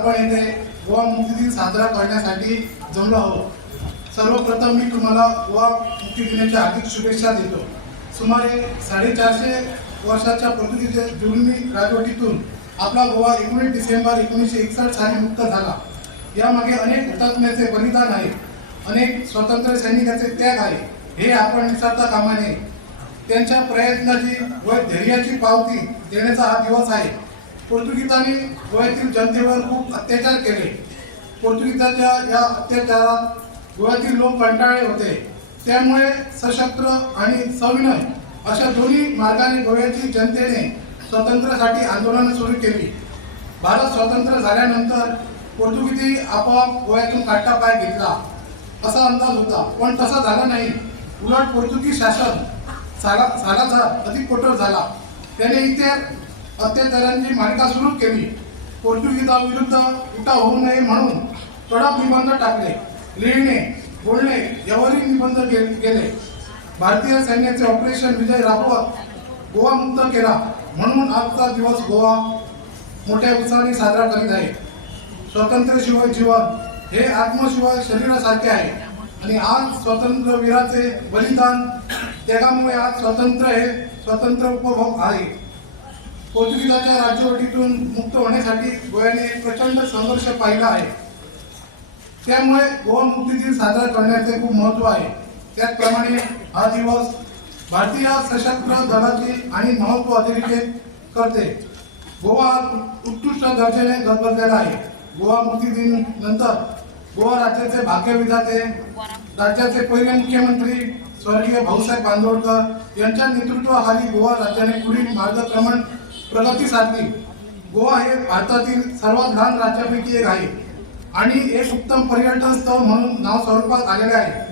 आपण येथे गोवा मुक्ती दिन साजरा करण्यासाठी जमलो आहोत। सर्वप्रथम मी तुम्हाला गोवा मुक्ती दिनाच्या हार्दिक शुभेच्छा देतो। सुमारे 450 वर्षाच्या पोर्तुगीज जुलमी राजवटीतून आपला गोवा 19 डिसेंबर 1961 साली मुक्त झाला। यामागे अनेक हुतात्म्याचे बलिदान आहे, अनेक स्वातंत्र्य सैनिकांचे त्याग आहे, हे आपण विसरता कामा नये। त्यांच्या प्रयत्नाची व धैर्याची पावती देण्याचा हा दिवस आहे। पोर्तुगीजांनी गोव्यातील जनतेवर खूप अत्याचार केले। पोर्तुगीजांच्या या अत्याचारात गोव्यातील लोक कंटाळले होते। त्यामुळे सशस्त्र आणि सविनय अशा दोन्ही मार्गाने गोव्याची जनतेने स्वातंत्र्यासाठी आंदोलन सुरू केली। भारत स्वतंत्र झाल्यानंतर पोर्तुगीजी आपोआप गोव्यातून काटा पाय घेतला असा अंदाज होता, पण तसा झाला नाही। उलट पोर्तुगीज शासन सालाचा अधिक कठोर झाला। त्याने इथे अत्याचारांची मालिका सुरू केली। पोर्तुगीजाविरुद्ध उठाव होऊ नये म्हणून कडक निर्बंध टाकले। लिहिणे बोलणे यावरही निर्बंध केले। भारतीय सैन्याचे ऑपरेशन विजय राबवत गोवा मुक्त केला, म्हणून आजचा दिवस गोवा मोठ्या उत्साहाने साजरा करीत आहे। स्वातंत्र्याशिवाय जीवन हे आत्मशिवाय शरीरासारखे आहे आणि आज स्वातंत्र्यवीराचे बलिदान त्यागामुळे आज स्वतंत्र उपभोग आहे। पोर्तुगीजाच्या राज्यवटीतून मुक्त होण्यासाठी गोव्याने प्रचंड संघर्ष पाहिला आहे। त्यामुळे गोवा मुक्ती दिन साजरा करण्याचे खूप महत्त्व आहे। त्याचप्रमाणे हा दिवस भारतीय सशस्त्र दलाची आणि महत्त्व अधोरेखित करते। गोवा उत्कृष्ट दर्जाने गजबजलेला आहे। गोवा मुक्ती दिन नंतर गोवा राज्याचे भाग्यविधाते, राज्याचे पहिले मुख्यमंत्री स्वर्गीय भाऊसाहेब बांदोडकर यांच्या नेतृत्वाखाली गोवा राज्याने पुढील मार्गक्रमण प्रगती साधली। गोवा हे भारतातील सर्वात लहान राज्यापैकी एक आहे आणि एक उत्तम पर्यटन स्थळ म्हणून नाव स्वरूपात आलेले आहे।